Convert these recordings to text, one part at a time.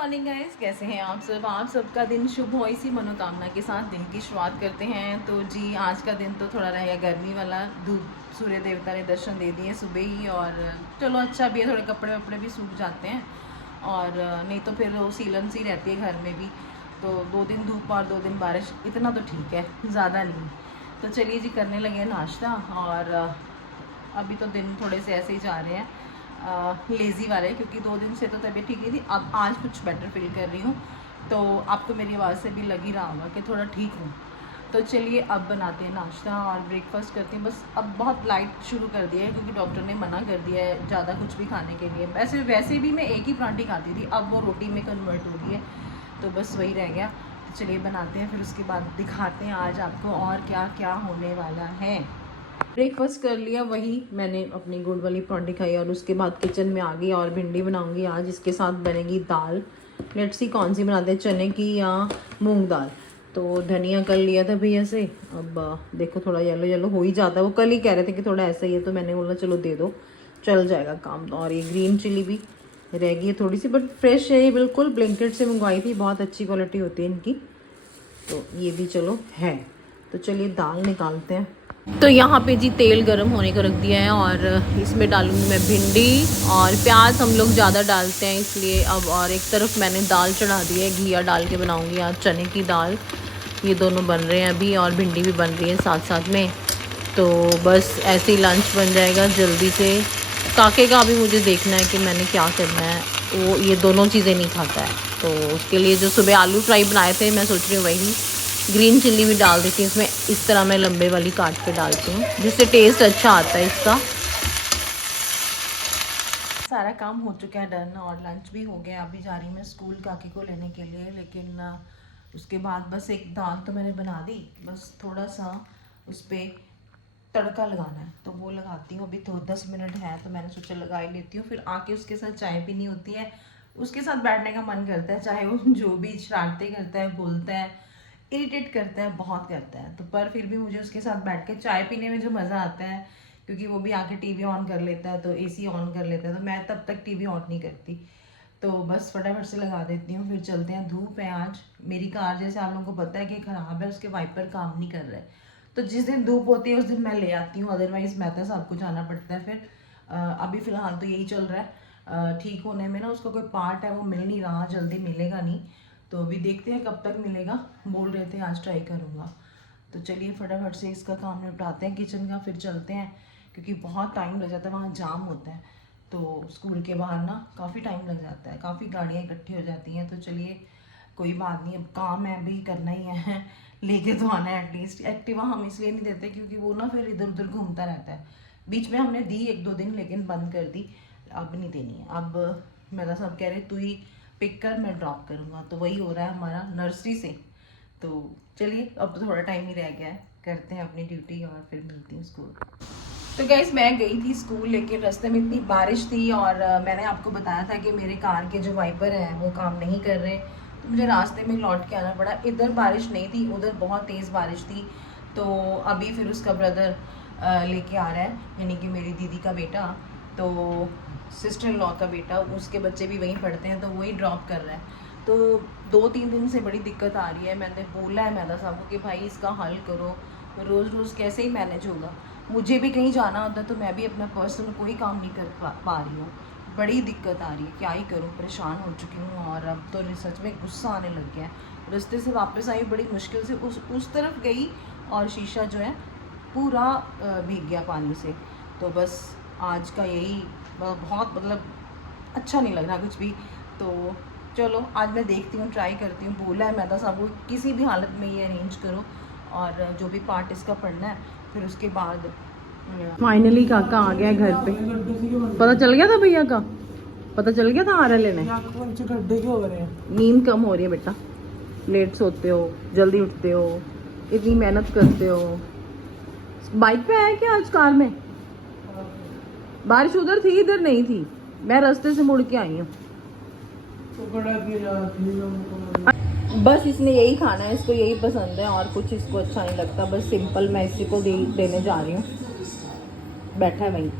Morning guys, कैसे हैं आप सब। आप सबका दिन शुभ हो, इसी मनोकामना के साथ दिन की शुरुआत करते हैं। तो जी आज का दिन तो थोड़ा रहेगा गर्मी वाला। धूप सूर्य देवता ने दर्शन दे दिए सुबह ही, और चलो अच्छा भी है, थोड़े कपड़े वपड़े भी सूख जाते हैं। और नहीं तो फिर वो सीलन सी रहती है घर में भी। तो 2 दिन धूप और 2 दिन बारिश, इतना तो ठीक है, ज़्यादा नहीं। तो चलिए जी, करने लगे नाश्ता। और अभी तो दिन थोड़े से ऐसे ही जा रहे हैं, लेज़ी वाले, क्योंकि 2 दिन से तो तबीयत ठीक नहीं थी। अब आज कुछ बेटर फील कर रही हूँ। तो आपको मेरी आवाज़ से भी लग ही रहा होगा कि थोड़ा ठीक हूँ। तो चलिए अब बनाते हैं नाश्ता और ब्रेकफास्ट करते हैं। बस अब बहुत लाइट शुरू कर दिया है, क्योंकि डॉक्टर ने मना कर दिया है ज़्यादा कुछ भी खाने के लिए। वैसे भी मैं एक ही परांठी खाती थी, अब वो रोटी में कन्वर्ट हो रही है, तो बस वही रह गया। तो चलिए बनाते हैं, फिर उसके बाद दिखाते हैं आज आपको और क्या क्या होने वाला है। ब्रेकफास्ट कर लिया, वही मैंने अपनी गुड़ वाली परांठी खाई, और उसके बाद किचन में आ गई और भिंडी बनाऊंगी आज। इसके साथ बनेगी दाल। लेट्स सी कौन सी बनाते हैं, चने की या मूंग दाल। तो धनिया कर लिया था भैया से। अब देखो थोड़ा येलो येलो हो ही जाता है, वो कल ही कह रहे थे कि थोड़ा ऐसा ही है, तो मैंने बोला चलो दे दो, चल जाएगा काम। और ये ग्रीन चिली भी रह गई है थोड़ी सी, बट फ्रेश है ये बिल्कुल, ब्लिंकिट से मंगवाई थी, बहुत अच्छी क्वालिटी होती है इनकी। तो ये भी चलो है। तो चलिए दाल निकालते हैं। तो यहाँ पे जी तेल गरम होने को रख दिया है, और इसमें डालूंगी मैं भिंडी और प्याज। हम लोग ज़्यादा डालते हैं इसलिए अब। और एक तरफ मैंने दाल चढ़ा दी है, घिया डाल के बनाऊंगी आज चने की दाल। ये दोनों बन रहे हैं अभी, और भिंडी भी बन रही है साथ साथ में। तो बस ऐसे ही लंच बन जाएगा जल्दी से। काके का अभी मुझे देखना है कि मैंने क्या करना है, वो ये दोनों चीज़ें नहीं खाता है। तो उसके लिए जो सुबह आलू फ्राई बनाए थे, मैं सोच रही हूँ वही। ग्रीन चिल्ली भी डाल देती हूँ इसमें, इस तरह मैं लंबे वाली काट के डालती हूँ, जिससे टेस्ट अच्छा आता है इसका। सारा काम हो चुका है डन, और लंच भी हो गया। अभी जा रही मैं स्कूल काकी को लेने के लिए, लेकिन उसके बाद बस एक दाल तो मैंने बना दी, बस थोड़ा सा उस पर तड़का लगाना है, तो वो लगाती हूँ। अभी तो 10 मिनट है, तो मैंने सोचा लगा ही लेती हूँ। फिर आके उसके साथ चाय पीनी होती है, उसके साथ बैठने का मन करता है, चाहे वो जो भी शरारतें करता है, बोलता है, इरिटेट करता है, बहुत करता है, तो पर फिर भी मुझे उसके साथ बैठ के चाय पीने में जो मज़ा आता है, क्योंकि वो भी आके टीवी ऑन कर लेता है, तो एसी ऑन कर लेता है, तो मैं तब तक टीवी ऑन नहीं करती। तो बस फटाफट से लगा देती हूँ, फिर चलते हैं। धूप है आज, मेरी कार जैसे आप लोगों को पता है कि ख़राब है, उसके वाइपर काम नहीं कर रहे। तो जिस दिन धूप होती है उस दिन मैं ले आती हूँ, अदरवाइज़ मेहता साहब को जाना पड़ता है। फिर अभी फ़िलहाल तो यही चल रहा है। ठीक होने में ना उसका कोई पार्ट है, वो मिल नहीं रहा, जल्दी मिलेगा नहीं। तो अभी देखते हैं कब तक मिलेगा, बोल रहे थे आज ट्राई करूँगा। तो चलिए फटाफट से इसका काम निपटाते हैं किचन का, फिर चलते हैं, क्योंकि बहुत टाइम लग जाता है, वहाँ जाम होता है। तो स्कूल के बाहर ना काफ़ी टाइम लग जाता है, काफ़ी गाड़ियाँ इकट्ठी हो जाती हैं। तो चलिए कोई बात नहीं, अब काम है, अभी करना ही है लेके तो आना है एटलीस्ट। एक्टिवा हम इसलिए नहीं देते क्योंकि वो ना फिर इधर उधर घूमता रहता है। बीच में हमने दी 1-2 दिन, लेकिन बंद कर दी, अब नहीं देनी है। अब मेरा सब कह रहे तू ही पिक कर, मैं ड्रॉप करूँगा, तो वही हो रहा है हमारा नर्सरी से। तो चलिए अब तो थोड़ा टाइम ही रह गया है, करते हैं अपनी ड्यूटी और फिर मिलती हूँ स्कूल। तो गाइस मैं गई थी स्कूल, लेकिन रास्ते में इतनी बारिश थी, और मैंने आपको बताया था कि मेरे कार के जो वाइपर हैं वो काम नहीं कर रहे, तो मुझे रास्ते में लौट के आना पड़ा। इधर बारिश नहीं थी, उधर बहुत तेज़ बारिश थी। तो अभी फिर उसका ब्रदर लेके आ रहा है, यानी कि मेरी दीदी का बेटा, तो सिस्टर इन लॉ का बेटा, उसके बच्चे भी वहीं पढ़ते हैं, तो वही ड्रॉप कर रहा है। तो 2-3 दिन से बड़ी दिक्कत आ रही है। मैंने बोला है मेहता साहब को कि भाई इसका हल करो, रोज़ रोज़ कैसे ही मैनेज होगा। मुझे भी कहीं जाना होता है, तो मैं भी अपना पर्सनल कोई काम नहीं कर पा रही हूँ। बड़ी दिक्कत आ रही है, क्या ही करूँ, परेशान हो चुकी हूँ। और अब तो सच में गुस्सा आने लग गया है। रास्ते से वापस आई, बड़ी मुश्किल से उस तरफ गई, और शीशा जो है पूरा भीग गया पानी से। तो बस आज का यही बहुत मतलब अच्छा नहीं लग रहा कुछ भी। तो चलो आज मैं देखती हूँ, ट्राई करती हूँ। बोला है मेहता साहब को किसी भी हालत में ये अरेंज करो, और जो भी पार्ट इसका पढ़ना है, फिर उसके बाद। फाइनली काका आ गया घर पे। पता चल गया था भैया का, पता चल गया था आ रहा लेने। गड्ढे क्यों हो रहे हैं? नींद कम हो रही है बेटा, लेट सोते हो, जल्दी उठते हो, इतनी मेहनत करते हो। बाइक पे आया क्या आज कार में? बारिश उधर थी, इधर नहीं थी, मैं रास्ते से मुड़ के आई हूँ। बस इसने यही खाना है, इसको यही पसंद है, और कुछ इसको अच्छा नहीं लगता। बस सिंपल मैं इसी को देने जा रही हूँ, बैठा है वहीं।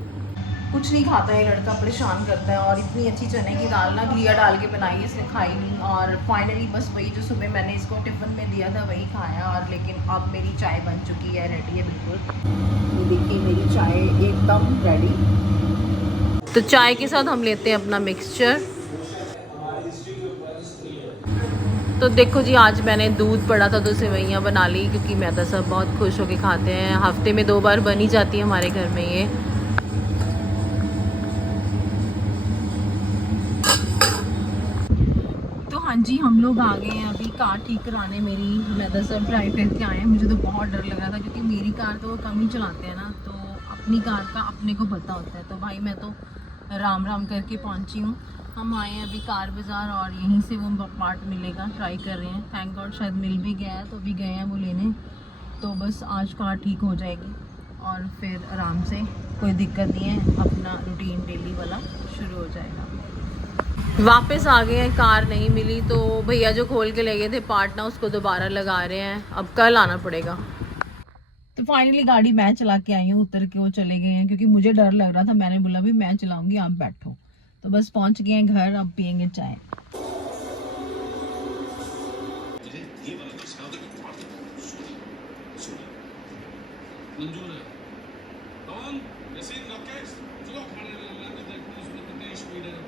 कुछ नहीं खाता है लड़का, परेशान करता है। और इतनी अच्छी चने की दाल ना घिया डाल के बनाई, इसने खाई नहीं। और फाइनली बस वही जो सुबह मैंने इसको टिफ़िन में दिया था वही खाया। और लेकिन अब मेरी चाय बन चुकी है, रेडी है बिल्कुल। ये देखिए मेरी चाय एकदम रेडी। तो चाय के साथ हम लेते हैं अपना मिक्सचर। तो देखो जी, आज मैंने दूध पड़ा था तो सेवइयाँ बना ली, क्योंकि मैदा सब बहुत खुश होके खाते हैं। हफ्ते में 2 बार बन ही जाती है हमारे घर में ये। तो हाँ जी, हम लोग आ गए हैं अभी कार ठीक कराने। मेरी मैदा सब ड्राइव करके आए हैं। मुझे तो बहुत डर लग रहा था, क्योंकि मेरी कार तो वो कम ही चलाते हैं ना, तो अपनी कार का अपने को पता होता है। तो भाई मैं तो राम राम करके पहुंची हूँ। हम आए हैं अभी कार बाज़ार, और यहीं से वो पार्ट मिलेगा, ट्राई कर रहे हैं। थैंक गॉड शायद मिल भी गया है, तो अभी गए हैं वो लेने। तो बस आज कार ठीक हो जाएगी और फिर आराम से, कोई दिक्कत नहीं है, अपना रूटीन डेली वाला शुरू हो जाएगा। वापस आ गए हैं, कार नहीं मिली तो भैया जो खोल के ले गए थे पार्ट ना, उसको दोबारा लगा रहे हैं। अब कल आना पड़ेगा। तो फाइनली गाड़ी मैं चला के आई हूँ, उतर के वो चले गए हैं, क्योंकि मुझे डर लग रहा था। मैंने बोला भी मैं चलाऊंगी, आप बैठो। तो बस पहुंच गए हैं घर, अब पियेंगे चाय। मंजूर है कौन? यासीन राकेश, चलो खाने लगा, देखो उसमें कितनी स्पीड है।